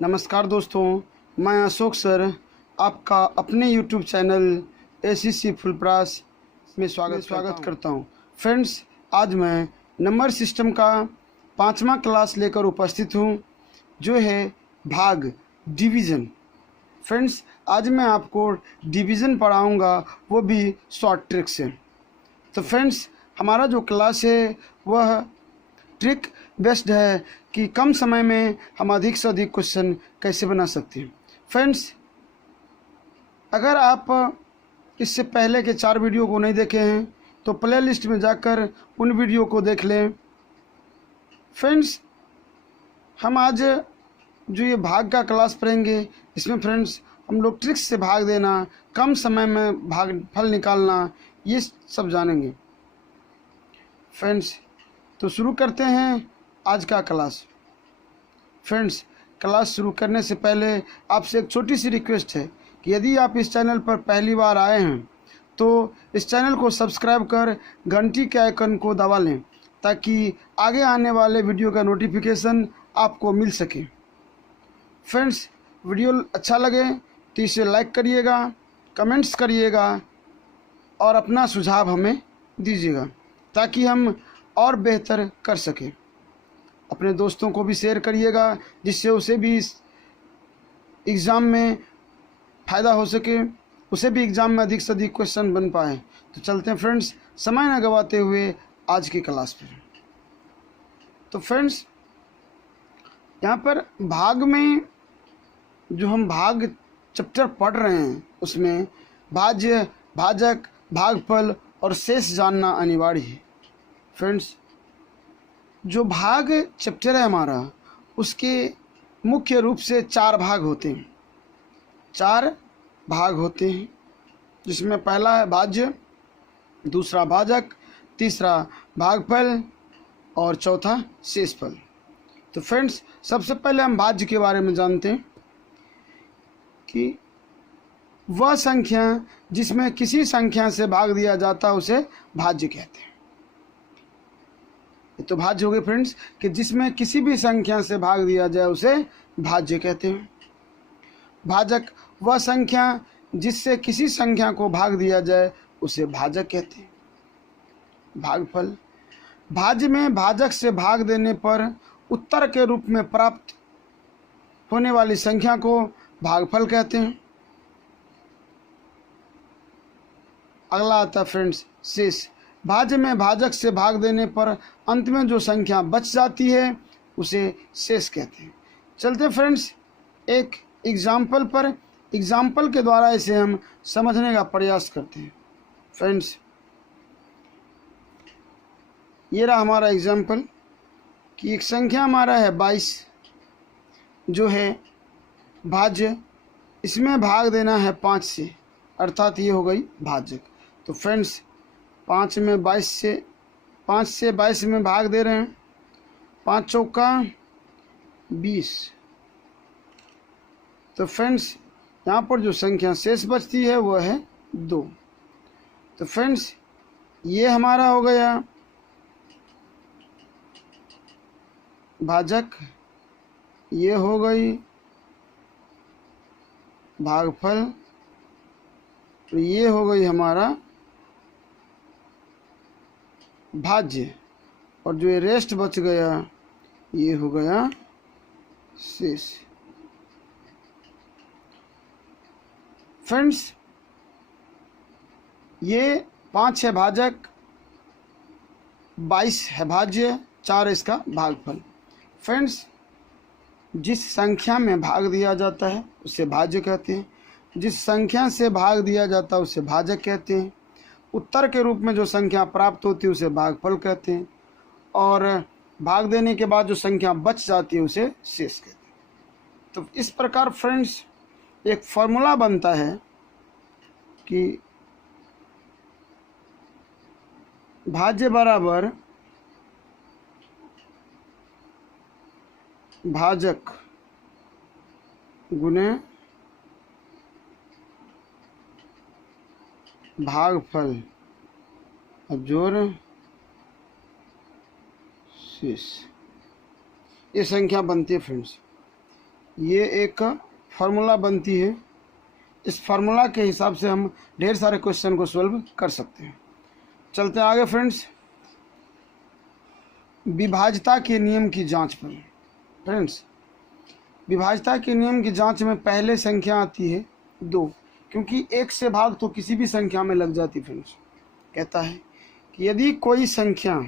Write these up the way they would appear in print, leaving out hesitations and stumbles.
नमस्कार दोस्तों, मैं अशोक सर आपका अपने YouTube चैनल ACC फुलप्रास में स्वागत करता हूं। फ्रेंड्स, आज मैं नंबर सिस्टम का 5वां क्लास लेकर उपस्थित हूं, जो है भाग डिवीज़न। फ्रेंड्स, आज मैं आपको डिवीज़न पढ़ाऊंगा, वो भी शॉर्ट ट्रिक से। तो फ्रेंड्स, हमारा जो क्लास है वह ट्रिक बेस्ड है कि कम समय में हम अधिक से अधिक क्वेश्चन कैसे बना सकते हैं। फ्रेंड्स, अगर आप इससे पहले के 4 वीडियो को नहीं देखे हैं तो प्ले लिस्ट में जाकर उन वीडियो को देख लें। फ्रेंड्स, हम आज जो ये भाग का क्लास पढ़ेंगे, इसमें फ्रेंड्स हम लोग ट्रिक्स से भाग देना, कम समय में भाग फल निकालना, ये सब जानेंगे। फ्रेंड्स, तो शुरू करते हैं आज का क्लास। फ्रेंड्स, क्लास शुरू करने से पहले आपसे एक छोटी सी रिक्वेस्ट है कि यदि आप इस चैनल पर पहली बार आए हैं तो इस चैनल को सब्सक्राइब कर घंटी के आइकन को दबा लें, ताकि आगे आने वाले वीडियो का नोटिफिकेशन आपको मिल सके। फ्रेंड्स, वीडियो अच्छा लगे तो इसे लाइक करिएगा, कमेंट्स करिएगा और अपना सुझाव हमें दीजिएगा, ताकि हम और बेहतर कर सकें। अपने दोस्तों को भी शेयर करिएगा, जिससे उसे भी इस एग्ज़ाम में फ़ायदा हो सके, उसे भी एग्ज़ाम में अधिक से अधिक क्वेश्चन बन पाए। तो चलते हैं फ्रेंड्स, समय न गवाते हुए आज की क्लास पर। तो फ्रेंड्स, यहाँ पर भाग में जो हम भाग चैप्टर पढ़ रहे हैं, उसमें भाज्य, भाजक, भागफल और शेष जानना अनिवार्य है। फ्रेंड्स, जो भाग चैप्टर है हमारा, उसके मुख्य रूप से 4 भाग होते हैं। 4 भाग होते हैं, जिसमें पहला है भाज्य, दूसरा भाजक, तीसरा भागफल और चौथा शेषफल। तो फ्रेंड्स, सबसे पहले हम भाज्य के बारे में जानते हैं कि वह संख्या जिसमें किसी संख्या से भाग दिया जाता है उसे भाज्य कहते हैं। तो भाज्य हो गए फ्रेंड्स कि जिसमें किसी भी संख्या से भाग दिया जाए उसे भाज्य कहते हैं। भाजक वह संख्या जिससे किसी संख्या को भाग दिया जाए उसे भाजक कहते हैं। भागफल, भाज्य में भाजक से भाग देने पर उत्तर के रूप में प्राप्त होने वाली संख्या को भागफल कहते हैं। अगला आता है फ्रेंड्स शेष। भाज्य में भाजक से भाग देने पर अंत में जो संख्या बच जाती है उसे शेष कहते हैं। चलते फ्रेंड्स एक एग्जाम्पल पर, एग्जाम्पल के द्वारा इसे हम समझने का प्रयास करते हैं। फ्रेंड्स, ये रहा हमारा एग्जाम्पल कि एक संख्या हमारा है 22, जो है भाज्य, इसमें भाग देना है 5 से, अर्थात ये हो गई भाजक। तो फ्रेंड्स, 5 से 22 में भाग दे रहे हैं, 5 चौका 20। तो फ्रेंड्स, यहाँ पर जो संख्या शेष बचती है वह है 2। तो फ्रेंड्स, ये हमारा हो गया भाजक, ये हो गई भागफल, तो ये हो गई हमारा भाज्य, और जो ये रेस्ट बच गया ये हो गया शेष। फ्रेंड्स, ये 5 है भाजक, 22 है भाज्य, 4 इसका भागफल। फ्रेंड्स, जिस संख्या में भाग दिया जाता है उसे भाज्य कहते हैं, जिस संख्या से भाग दिया जाता है उसे भाजक कहते हैं, उत्तर के रूप में जो संख्या प्राप्त होती है उसे भागफल कहते हैं, और भाग देने के बाद जो संख्या बच जाती है उसे शेष कहते हैं। तो इस प्रकार फ्रेंड्स एक फॉर्मूला बनता है कि भाज्य बराबर भाजक गुने भागफल जोड़ शेष, ये संख्या बनती है फ्रेंड्स। ये एक फार्मूला बनती है। इस फार्मूला के हिसाब से हम ढेर सारे क्वेश्चन को सॉल्व कर सकते हैं। चलते हैं आगे फ्रेंड्स, विभाज्यता के नियम की जांच पर। फ्रेंड्स, विभाज्यता के नियम की जांच में पहले संख्या आती है 2, क्योंकि 1 से भाग तो किसी भी संख्या में लग जाती। फ्रेंड्स, कहता है कि यदि कोई संख्या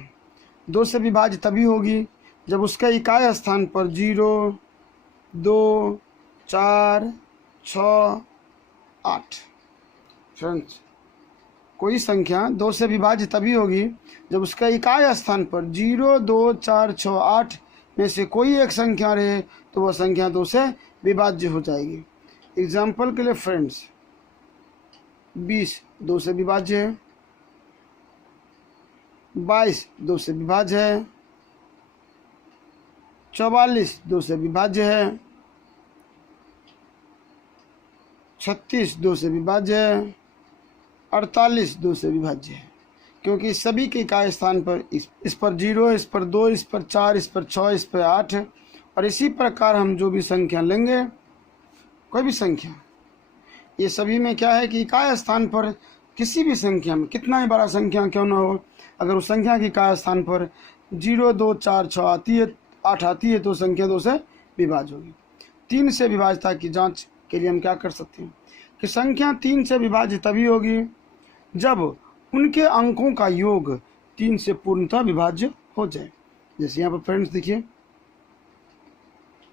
2 से विभाज्य तभी होगी जब उसका इकाई स्थान पर 0, 2, 4, 6, 8। फ्रेंड्स, कोई संख्या 2 से विभाज्य तभी होगी जब उसका इकाई स्थान पर 0, 2, 4, 6, 8 में से कोई एक संख्या रहे तो वह संख्या 2 से विभाज्य हो जाएगी। एग्जाम्पल के लिए फ्रेंड्स, 20 2 से विभाज्य है, 22 2 से विभाज्य है, 44 2 से विभाज्य है, 36 2 से विभाज्य है, 48 2 से विभाज्य है, क्योंकि सभी के इकाई स्थान पर इस पर 0, इस पर 2, इस पर 4, इस पर 6, इस पर 8 है। और इसी प्रकार हम जो भी संख्या लेंगे, कोई भी संख्या, ये सभी में क्या है कि इकाई स्थान पर किसी भी संख्या में, कितना ही बड़ा संख्या क्यों ना हो, अगर उस संख्या की इकाई स्थान पर 0, 2, 4, 6 आती है, 8 आती है, तो संख्या 2 से विभाज्य होगी। 3 से विभाज्यता की जांच के लिए हम क्या कर सकते हैं कि संख्या 3 से विभाज्य तभी होगी जब उनके अंकों का योग 3 से पूर्णतः विभाज्य हो जाए। जैसे यहाँ पर फ्रेंड्स देखिए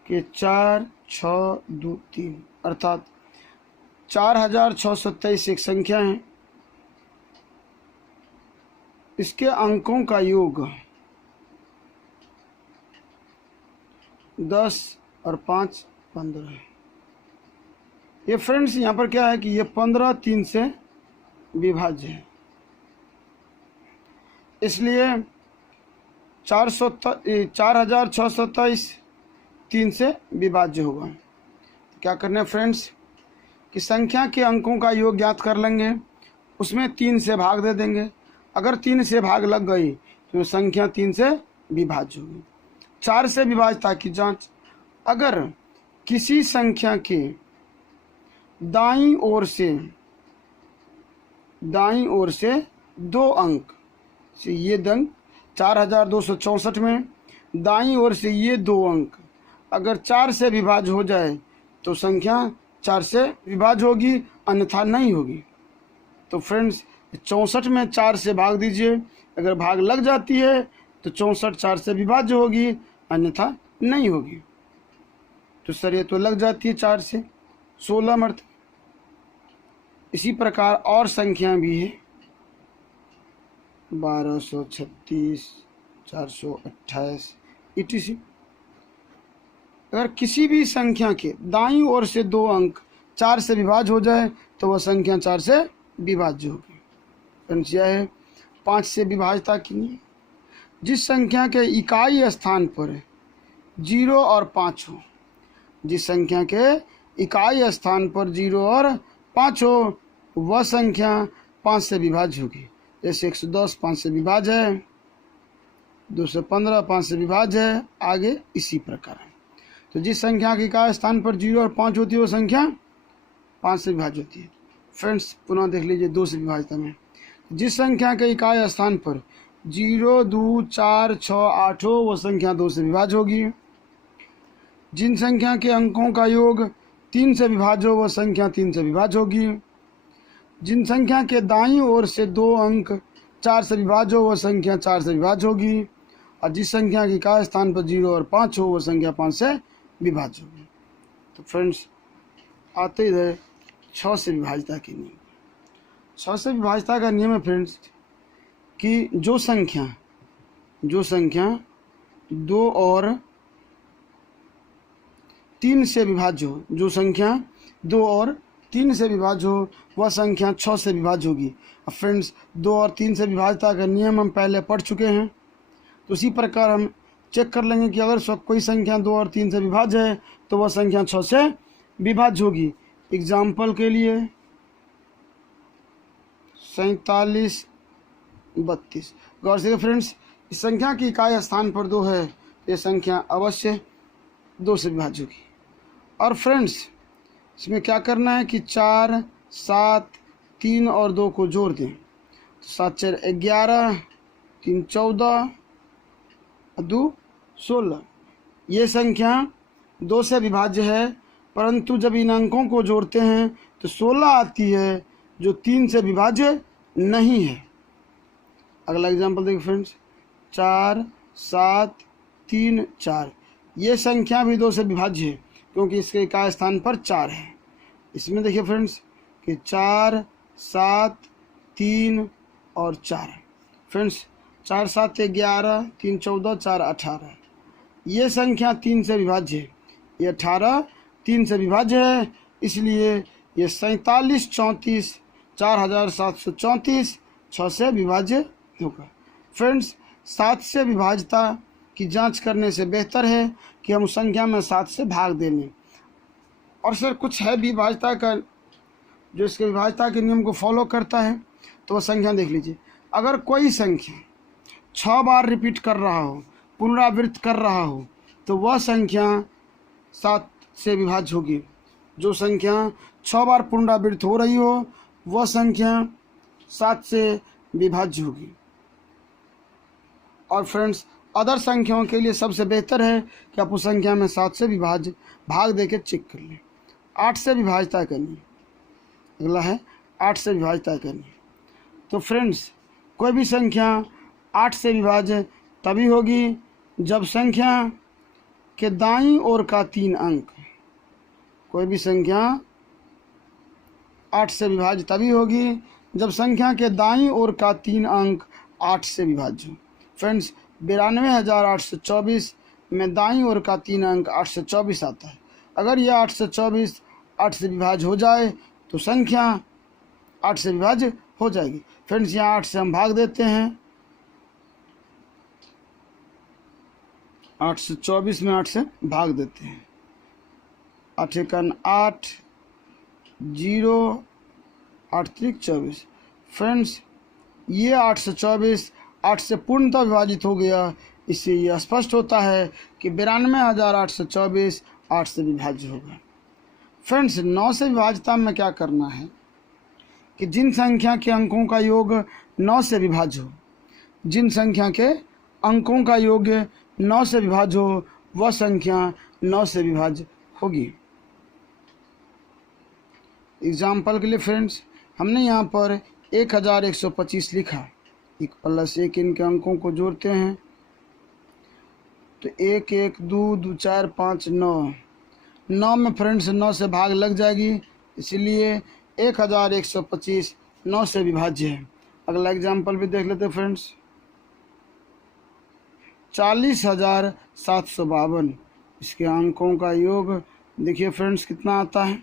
कि 4, 6, 2, 3 अर्थात 4627 एक संख्या है, इसके अंकों का योग 10 और 5 15 है। ये फ्रेंड्स यहाँ पर क्या है कि ये 15 3 से विभाज्य है, इसलिए 4627 3 से विभाज्य होगा। तो क्या करना है फ्रेंड्स कि संख्या के अंकों का योग ज्ञात कर लेंगे, उसमें 3 से भाग दे देंगे। अगर 3 से भाग लग गई तो संख्या 3 से विभाज्य होगी। 4 से विभाज्यता की जांच, अगर किसी संख्या के दाईं ओर से 2 अंक से ये अंक 4264 में दाईं ओर से ये 2 अंक अगर 4 से विभाज्य हो जाए तो संख्या 4 से विभाज्य होगी, अन्यथा नहीं होगी। तो फ्रेंड्स 64 में 4 से भाग दीजिए, अगर भाग लग जाती है तो 64 4 से विभाज्य होगी, अन्यथा नहीं होगी। तो सर ये तो लग जाती है 4 से, 16 मर्द। इसी प्रकार और संख्या भी है, 1236, 428 etc। अगर किसी भी संख्या के दाईं ओर से 2 अंक 4 से विभाज्य हो जाए तो वह संख्या 4 से विभाज्य होगी। फ्रेंड्स यह है 5 से विभाज्यता की नियम। जिस संख्या के इकाई स्थान पर 0 और 5 हो, जिस संख्या के इकाई स्थान पर 0 और 5 हो, वह संख्या 5 से विभाज्य होगी। जैसे 110 5 से विभाज्य है, 215 5 से विभाज्य है, आगे इसी प्रकार। तो जिस संख्या के इकाई स्थान पर 0 और 5 होती है, वो संख्या 5 से विभाज्य होती है। फ्रेंड्स पुनः देख लीजिए 2 से विभाज्यता में, जिस संख्या के इकाई स्थान पर 0, 2, 4, 6, 8 हो, वह संख्या 2 से विभाज्य होगी। जिन संख्या के अंकों का योग 3 से विभाज्य हो, वह संख्या 3 से विभाज्य होगी। जिन संख्या के दाईं ओर से 2 अंक 4 से विभाज्य हो, वह संख्या 4 से विभाज्य होगी। और जिस संख्या के इकाई स्थान पर 0 और 5 हो, वह संख्या 5 से विभाज्य होगी। तो फ्रेंड्स आते इधर 6 से विभाज्यता के नियम। 6 से विभाज्यता का नियम है फ्रेंड्स कि जो संख्या 2 और 3 से विभाज्य हो, जो संख्या 2 और 3 से विभाज्य हो, वह संख्या 6 से विभाज्य होगी। अब फ्रेंड्स 2 और 3 से विभाज्यता का नियम हम पहले पढ़ चुके हैं, तो उसी प्रकार हम चेक कर लेंगे कि अगर कोई संख्या 2 और 3 से विभाज्य है तो वह संख्या 6 से विभाज्य होगी। एग्जाम्पल के लिए 47 32। गौर से फ्रेंड्स, इस संख्या की इकाई स्थान पर 2 है, ये संख्या अवश्य 2 से विभाज्य होगी। और फ्रेंड्स इसमें क्या करना है कि 4, 7, 3 और 2 को जोड़ दें। तो 7 4 11, 3 14, 2 16। ये संख्या 2 से विभाज्य है, परंतु जब इन अंकों को जोड़ते हैं तो 16 आती है, जो 3 से विभाज्य नहीं है। अगला एग्जाम्पल देखिए फ्रेंड्स, 4 7 3 4। ये संख्या भी 2 से विभाज्य है, क्योंकि इसके इकाई स्थान पर 4 है। इसमें देखिए फ्रेंड्स कि 4 7 3 और 4। फ्रेंड्स 4 7 11, 3 14, 4 18। ये संख्या 3 से विभाज्य है, ये 18 3 से विभाज्य है, इसलिए ये 47 34 4734 6 से विभाज्य होगा। फ्रेंड्स 7 से विभाज्यता की जांच करने से बेहतर है कि हम उस संख्या में 7 से भाग दे लें। और सर कुछ है विभाज्यता का जो इसके विभाज्यता के नियम को फॉलो करता है, तो वह संख्या देख लीजिए। अगर कोई संख्या 6 बार रिपीट कर रहा हो, पुनरावृत्त कर रहा हो, तो वह संख्या 7 से विभाज्य होगी। जो संख्या 6 बार पुनरावृत्त हो रही हो वह संख्या 7 से विभाज्य होगी। और फ्रेंड्स अदर संख्याओं के लिए सबसे बेहतर है कि आप उस संख्या में 7 से विभाज्य भाग देके चेक कर लें। 8 से विभाज्यता करनी, अगला है 8 से विभाज्यता करनी। तो फ्रेंड्स कोई भी संख्या 8 से विभाज्य तभी होगी जब संख्या के दाईं ओर का 3 अंक, कोई भी संख्या 8 से विभाज्य तभी होगी जब संख्या के दाईं ओर का 3 अंक 8 से विभाज्य हो। फ्रेंड्स 92,824 में दाईं ओर का 3 अंक 824 आता है। अगर यह 824 8 से विभाज्य हो जाए तो संख्या 8 से विभाज्य हो जाएगी। फ्रेंड्स यहाँ 8 से हम भाग देते हैं, 824 में 8 से भाग देते हैं। 8 एकन 8, 0, 8 त्रिक 24। फ्रेंड्स ये 824 8 से पूर्णतः विभाजित हो गया। इससे यह स्पष्ट होता है कि 92,824 8 से विभाज्य होगा। फ्रेंड्स 9 से विभाज्यता में क्या करना है कि जिन संख्या के अंकों का योग 9 से विभाज्य हो, जिन संख्या के अंकों का योग 9 से विभाज्य हो वह संख्या 9 से विभाज्य होगी। एग्जाम्पल के लिए फ्रेंड्स हमने यहाँ पर 1125 लिखा, 1 + 1 इनके अंकों को जोड़ते हैं तो 1 1 2 2 4 5 9 9 में फ्रेंड्स 9 से भाग लग जाएगी, इसलिए 1125 9 से विभाज्य है। अगला एग्जाम्पल भी देख लेते हैं फ्रेंड्स, 40,752 इसके अंकों का योग देखिए फ्रेंड्स कितना आता है,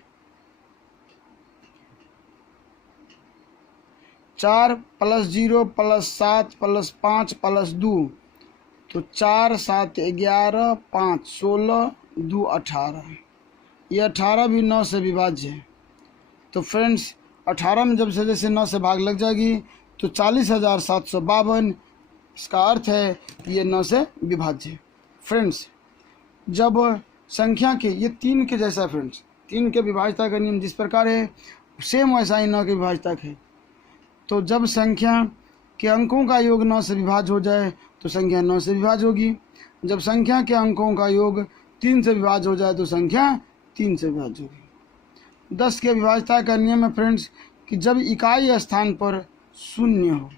4 + 0 + 7 + 5 + 2 तो 4 7 11 5 16 2 18। ये 18 भी 9 से विभाज्य है। तो फ्रेंड्स 18 में जब से जैसे 9 से भाग लग जाएगी तो 40,752, इसका अर्थ है कि ये 9 से विभाज्य है। फ्रेंड्स जब संख्या के ये 3 के जैसा है, फ्रेंड्स 3 के विभाज्यता का नियम जिस प्रकार है सेम वैसा ही 9 के विभाज्यता है। तो जब संख्या के अंकों का योग 9 से विभाज्य हो जाए तो संख्या 9 से विभाज्य होगी। जब संख्या के अंकों का योग 3 से विभाज्य हो जाए तो संख्या 3 से विभाज्य होगी। 10 के विभाज्यता का नियम है फ्रेंड्स कि जब इकाई स्थान पर 0 हो,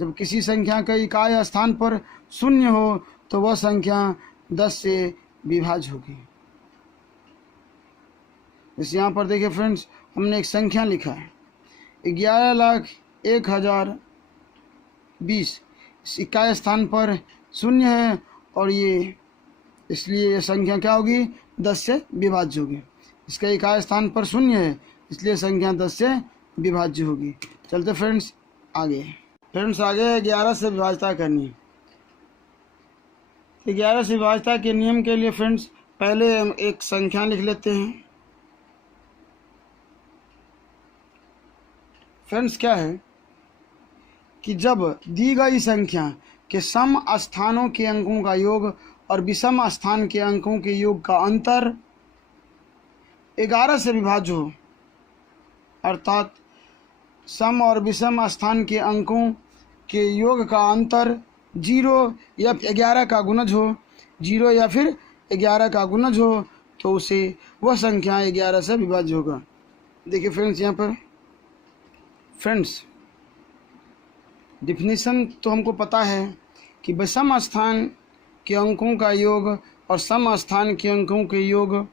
जब किसी संख्या का इकाई स्थान पर 0 हो तो वह संख्या 10 से विभाज्य होगी। जैसे यहाँ पर देखिए फ्रेंड्स हमने एक संख्या लिखा है 11,01,020, इस इकाई स्थान पर 0 है और ये इसलिए ये संख्या क्या होगी 10 से विभाज्य होगी। इसका इकाई स्थान पर 0 है इसलिए संख्या 10 से विभाज्य होगी। चलते फ्रेंड्स आगे। फ्रेंड्स आगे 11 से विभाज्यता करनी है। 11 से विभाज्यता के नियम के लिए फ्रेंड्स पहले हम एक संख्या लिख लेते हैं। फ्रेंड्स क्या है कि जब दी गई संख्या के सम स्थानों के अंकों का योग और विषम स्थान के अंकों के योग का अंतर 11 से विभाज्य हो, अर्थात सम और विषम स्थान के अंकों के योग का अंतर 0 या 11 का गुणज हो, 0 या फिर 11 का गुणज हो, तो उसे वह संख्या 11 से विभाज्य होगा। देखिए फ्रेंड्स, यहाँ पर फ्रेंड्स डिफिनीशन तो हमको पता है कि विषम स्थान के अंकों का योग और सम स्थान के अंकों के योग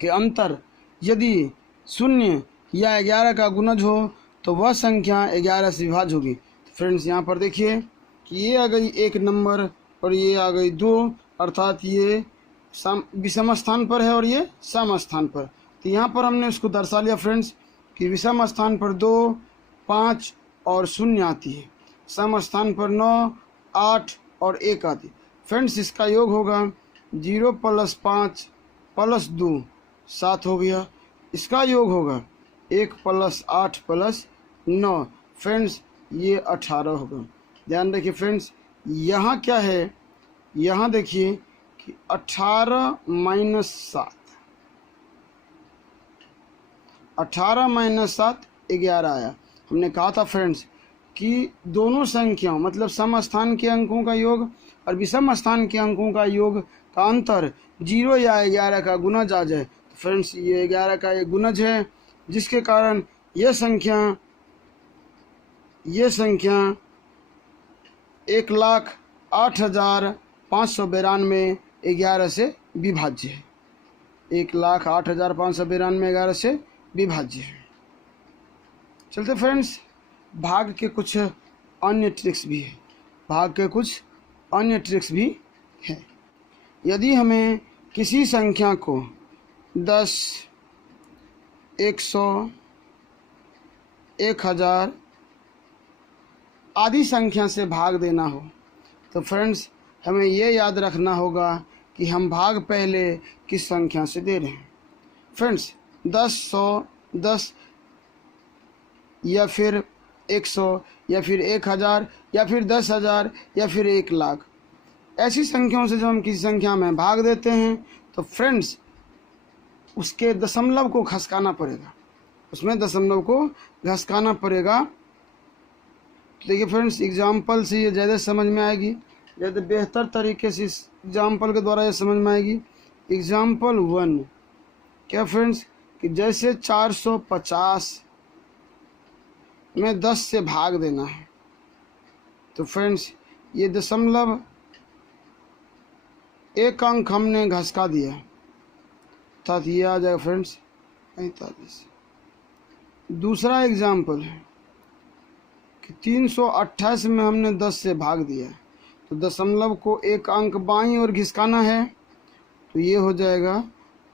के अंतर यदि 0 या 11 का गुणज हो तो वह संख्या 11 से विभाज्य होगी। तो फ्रेंड्स यहाँ पर देखिए कि ये आ गई 1 नंबर और ये आ गई 2, अर्थात ये विषम स्थान पर है और ये सम स्थान पर। तो यहाँ पर हमने उसको दर्शा लिया फ्रेंड्स कि विषम स्थान पर 2, 5 और 0 आती है, सम स्थान पर 9, 8 और 1 आती है। फ्रेंड्स इसका योग होगा 0 + 5 + 2 7 हो गया, इसका योग होगा 1 + 8 + 9, फ्रेंड्स ये 18 होगा। ध्यान रखिए फ्रेंड्स, यहाँ क्या है, यहाँ देखिए कि 18 - 7, 18 - 7 11 आया। हमने कहा था फ्रेंड्स कि दोनों संख्याओं मतलब सम स्थान के अंकों का योग और विषम स्थान के अंकों का योग का अंतर 0 या 11 का गुणज आ जाए। तो फ्रेंड्स ये 11 का एक गुणज है, जिसके कारण ये संख्या 1,08,592 11 से विभाज्य है। 1,08,592 11 से विभाज्य है। चलते फ्रेंड्स, भाग के कुछ अन्य ट्रिक्स भी है, भाग के कुछ अन्य ट्रिक्स भी है। यदि हमें किसी संख्या को 10, 100, 1000 आदि संख्या से भाग देना हो तो फ्रेंड्स हमें ये याद रखना होगा कि हम भाग पहले किस संख्या से दे रहे हैं। फ्रेंड्स 10, 100, 10 या फिर 100 या फिर 1000 या फिर 10,000 या फिर 1,00,000 ऐसी संख्याओं से जब हम किसी संख्या में भाग देते हैं तो फ्रेंड्स उसके दशमलव को घसकाना पड़ेगा, उसमें दशमलव को घसकाना पड़ेगा। तो देखिए फ्रेंड्स, एग्जाम्पल से ये ज़्यादा समझ में आएगी, ज़्यादा बेहतर तरीके से इस एग्जाम्पल के द्वारा ये समझ में आएगी। एग्जाम्पल 1 क्या फ्रेंड्स कि जैसे 450 में 10 से भाग देना है तो फ्रेंड्स ये दशमलव एक अंक हमने घसका दिया, अर्थात ये आ जाएगा फ्रेंड्स 45। दूसरा एग्जाम्पल है कि 328 में हमने 10 से भाग दिया तो दशमलव को एक अंक बाईं ओर घिसकाना है, तो ये हो जाएगा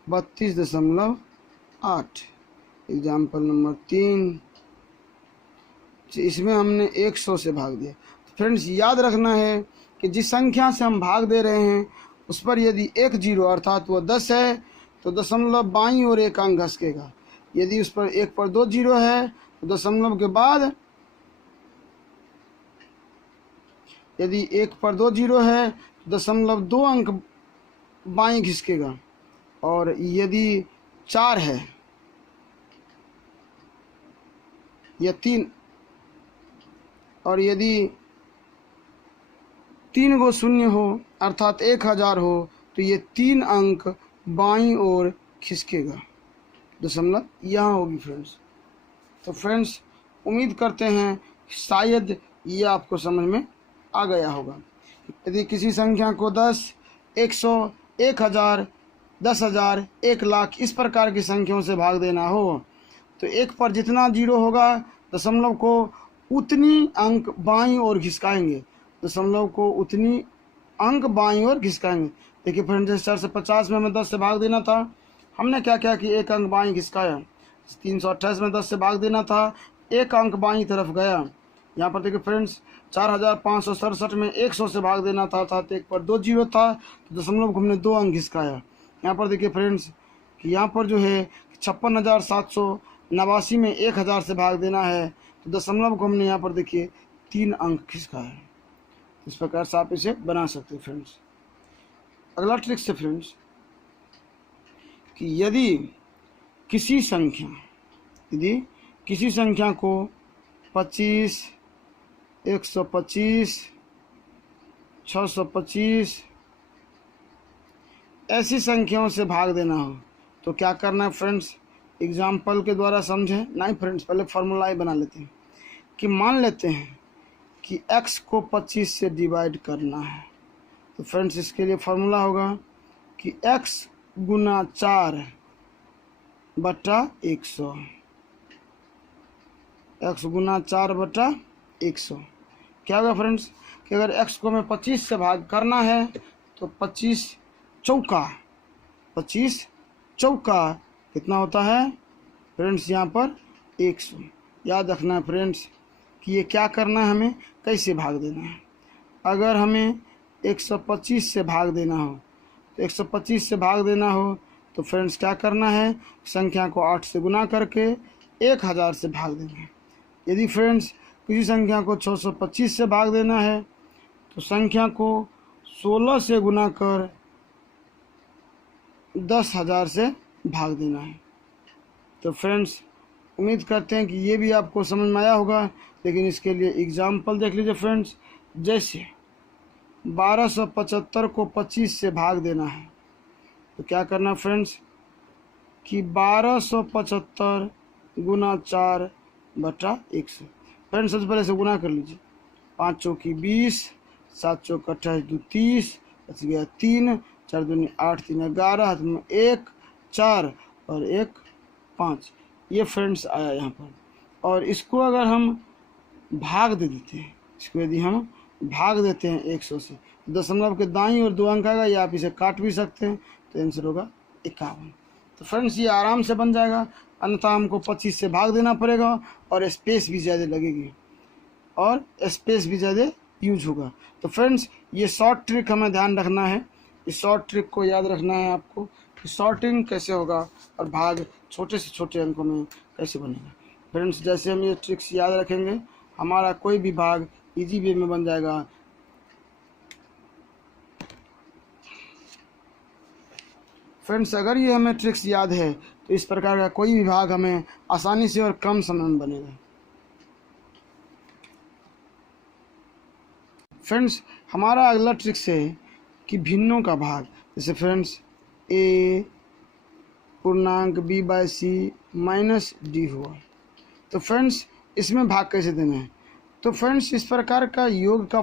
32.8। एग्जाम्पल नंबर 3, इसमें हमने 100 से भाग दिया। तो फ्रेंड्स याद रखना है कि जिस संख्या से हम भाग दे रहे हैं उस पर यदि एक जीरो अर्थात वो 10 है तो दशमलव बाईं ओर एक अंक घसकेगा। यदि उस पर 1 पर 2 जीरो है तो दशमलव के बाद यदि 1 पर 2 जीरो है तो दशमलव 2 अंक बाईं घिसकेगा, और यदि 4 है या 3 और यदि 3 गो शून्य हो अर्थात 1000 हो तो ये 3 अंक बाईं ओर खिसकेगा, दशमलव यहाँ होगी फ्रेंड्स। तो फ्रेंड्स उम्मीद करते हैं शायद ये आपको समझ में आ गया होगा। यदि किसी संख्या को 10, 100, 1000, 10,000, 1,00,000 इस प्रकार की संख्याओं से भाग देना हो तो एक पर जितना जीरो होगा दशमलव को उतनी अंक बाईं ओर घिसकाएंगे, दशमलव को उतनी अंक बाईं ओर घिसकाएंगे। देखिए फ्रेंड्स जैसे 450 में हमें 10 से भाग देना था, हमने क्या किया कि एक अंक बाईं घिसकाया। 328 में 10 से भाग देना था, एक अंक बाईं तरफ गया। यहाँ पर देखिए फ्रेंड्स 4567 में 100 से भाग देना था अर्थात 1 पर 2 जीरो था तो दशमलव को हमने 2 अंक घिसकाया। यहाँ पर देखिए फ्रेंड्स कि यहाँ पर जो है 56,789 में 1000 से भाग देना है तो दशमलव को हमने यहाँ पर देखिए 3 अंक खिसकाया। इस प्रकार से आप इसे बना सकते हैं फ्रेंड्स। अगला ट्रिक से फ्रेंड्स कि यदि किसी संख्या यदि किसी संख्या को 25, 125, 625 ऐसी संख्याओं से भाग देना हो तो क्या करना है फ्रेंड्स, एग्जाम्पल के द्वारा समझें। नहीं फ्रेंड्स, पहले फॉर्मूला ही बना लेते हैं कि मान लेते हैं कि x को 25 से डिवाइड करना है। तो फ्रेंड्स इसके लिए फॉर्मूला होगा कि x गुना 4 बटा 100, x गुना 4 बटा 100 क्या होगा फ्रेंड्स कि अगर x को हमें 25 से भाग करना है तो 25 चौका कितना होता है फ्रेंड्स, यहाँ पर 100। याद रखना है फ्रेंड्स कि ये क्या करना है, हमें कैसे भाग देना है। अगर हमें 125 से भाग देना हो तो 125 से भाग देना हो तो फ्रेंड्स क्या करना है, संख्या को 8 से गुना करके 1000 से भाग देना है। यदि फ्रेंड्स किसी संख्या को 625 से भाग देना है तो संख्या को 16 से गुना कर 10,000 से भाग देना है। तो फ्रेंड्स उम्मीद करते हैं कि ये भी आपको समझ में आया होगा, लेकिन इसके लिए एग्जाम्पल देख लीजिए फ्रेंड्स। जैसे 1275 को 25 से भाग देना है तो क्या करना फ्रेंड्स कि 1275 गुना 4 बटा 100। फ्रेंड्स सबसे पहले से गुना कर लीजिए। 5 चौकी 20, 7 चौक 28, 2 30, बच गया 3, 4 दूनी 8, 3 11, हाथ में 1 4 और 1 5। ये फ्रेंड्स आया यहाँ पर। और इसको अगर हम भाग दे देते हैं, इसको यदि हम भाग देते हैं 100 से, दशमलव के दाईं और 2 अंक आएगा, या आप इसे काट भी सकते हैं, तो आंसर होगा 51। तो फ्रेंड्स ये आराम से बन जाएगा, अन्यथा हमको 25 से भाग देना पड़ेगा और स्पेस भी ज़्यादा लगेगी और स्पेस भी ज़्यादा यूज होगा। तो फ्रेंड्स ये शॉर्ट ट्रिक हमें ध्यान रखना है, इस शॉर्ट ट्रिक को याद रखना है आपको कि शॉर्टिंग कैसे होगा और भाग छोटे से छोटे अंकों में कैसे बनेगा। फ्रेंड्स जैसे हम ये ट्रिक्स याद रखेंगे हमारा कोई भी भाग इजी वे में बन जाएगा। फ्रेंड्स अगर ये हमें ट्रिक्स याद है तो इस प्रकार का कोई भी भाग हमें आसानी से और कम समय में बनेगा। फ्रेंड्स हमारा अगला ट्रिक्स है कि भिन्नों का भाग। जैसे फ्रेंड्स a पूर्णांक b/c माइनस डी हुआ, तो फ्रेंड्स इसमें भाग कैसे देना है। तो फ्रेंड्स इस प्रकार का योग का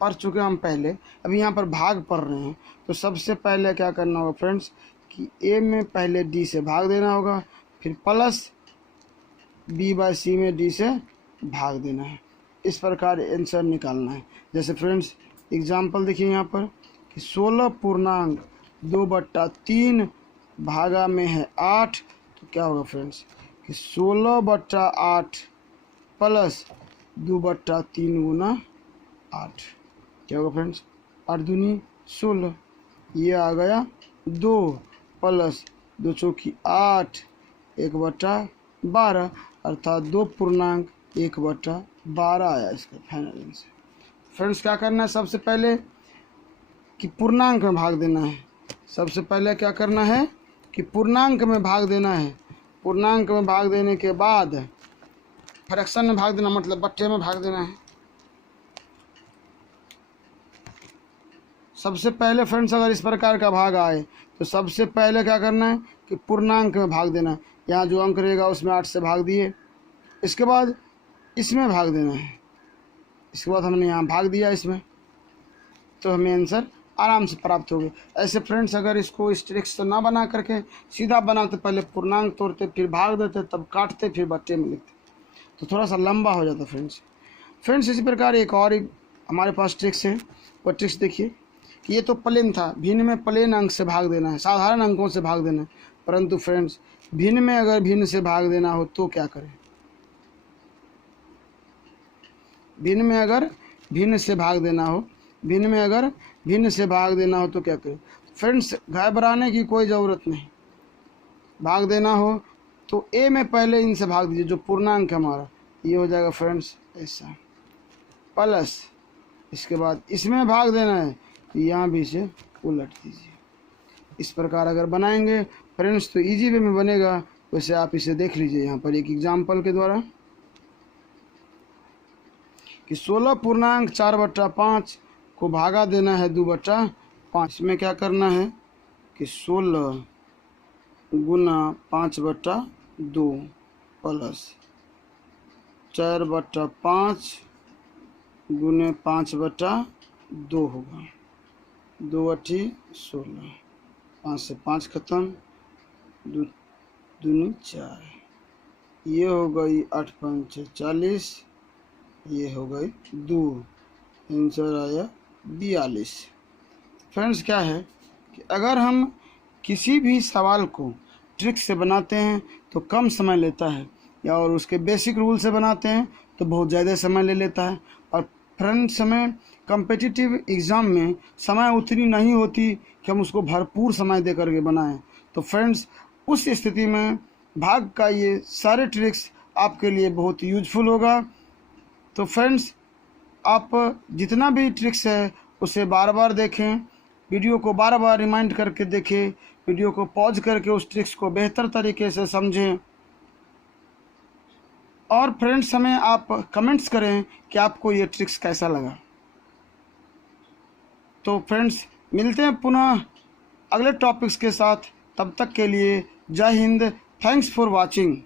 पढ़ चुके हम पहले, अभी यहाँ पर भाग पढ़ रहे हैं। तो सबसे पहले क्या करना होगा फ्रेंड्स कि a में पहले d से भाग देना होगा, फिर प्लस b/c में d से भाग देना है। इस प्रकार आंसर निकालना है। जैसे फ्रेंड्स एग्जाम्पल देखिए यहाँ पर कि 16 पूर्णांक 2/3 भागा में है 8, तो क्या होगा फ्रेंड्स कि 16/8 प्लस 2/3 गुना 8 क्या होगा फ्रेंड्स 8 दूनी 16, ये आ गया 2 प्लस 2 चौकी 8 1/12 अर्थात 2 पूर्णांक 1/12 आया इसका फाइनल आंसर। फ्रेंड्स क्या करना है, सबसे पहले कि पूर्णांक में भाग देना है। सबसे पहले क्या करना है कि पूर्णांक में भाग देना है। पूर्णांक में भाग देने के बाद फ्रैक्शन में भाग देना, मतलब बट्टे में भाग देना है। सबसे पहले फ्रेंड्स अगर इस प्रकार का भाग आए तो सबसे पहले क्या करना है कि पूर्णांक में भाग देना। यहाँ जो अंक रहेगा उसमें 8 से भाग दिए, इसके बाद इसमें भाग देना है, इसके बाद हमने यहाँ भाग दिया इसमें, तो हमें आंसर आराम से प्राप्त हो गए। ऐसे फ्रेंड्स अगर इसको इस ट्रिक्स से ना बना करके सीधा बनाते, पहले पूर्णांक तोड़ते फिर भाग देते तब काटते फिर बट्टे में लिखते, तो थोड़ा सा लंबा हो जाता फ्रेंड्स। इसी प्रकार एक और हमारे पास ट्रिक्स है, वो ट्रिक्स देखिए कि ये तो प्लेन था, भिन्न में प्लेन अंक से भाग देना है, साधारण अंकों से भाग देना है। परंतु फ्रेंड्स भिन्न में अगर भिन्न से भाग देना हो तो क्या करें। भिन्न में अगर भिन्न से भाग देना हो, भिन्न में अगर भिन्न से भाग देना हो तो क्या करें। फ्रेंड्स घबराने की कोई ज़रूरत नहीं, भाग देना हो तो ए में पहले इनसे भाग दीजिए, जो पूर्णांक है हमारा ये हो जाएगा फ्रेंड्स ऐसा, प्लस इसके बाद इसमें भाग देना है तो यहाँ भी इसे उलट दीजिए। इस प्रकार अगर बनाएंगे फ्रेंड्स तो इजी वे में बनेगा, वैसे आप इसे देख लीजिए यहाँ पर एक एग्जाम्पल के द्वारा कि 16.4/5 को भागा देना है 2/5। इसमें क्या करना है कि 16 गुना 5/2 प्लस 4/5 गुने 5/2 होगा। 2×8 = 16। 5 से 5 खत्म, 2 दूनी 4। ये हो गई 8×5 = 40, ये हो गई 2। आंसर आया 42। फ्रेंड्स क्या है कि अगर हम किसी भी सवाल को ट्रिक से बनाते हैं तो कम समय लेता है, या और उसके बेसिक रूल से बनाते हैं तो बहुत ज़्यादा समय ले लेता है। और फ्रेंड्स समय कम्पिटिटिव एग्ज़ाम में समय उतनी नहीं होती कि हम उसको भरपूर समय दे करके बनाएं। तो फ्रेंड्स उस स्थिति में भाग का ये सारे ट्रिक्स आपके लिए बहुत यूजफुल होगा। तो फ्रेंड्स आप जितना भी ट्रिक्स है उसे बार बार देखें, वीडियो को बार बार रिमाइंड करके देखें, वीडियो को पॉज करके उस ट्रिक्स को बेहतर तरीके से समझें। और फ्रेंड्स हमें आप कमेंट्स करें कि आपको ये ट्रिक्स कैसा लगा। तो फ्रेंड्स मिलते हैं पुनः अगले टॉपिक्स के साथ, तब तक के लिए जय हिंद। Thanks for watching.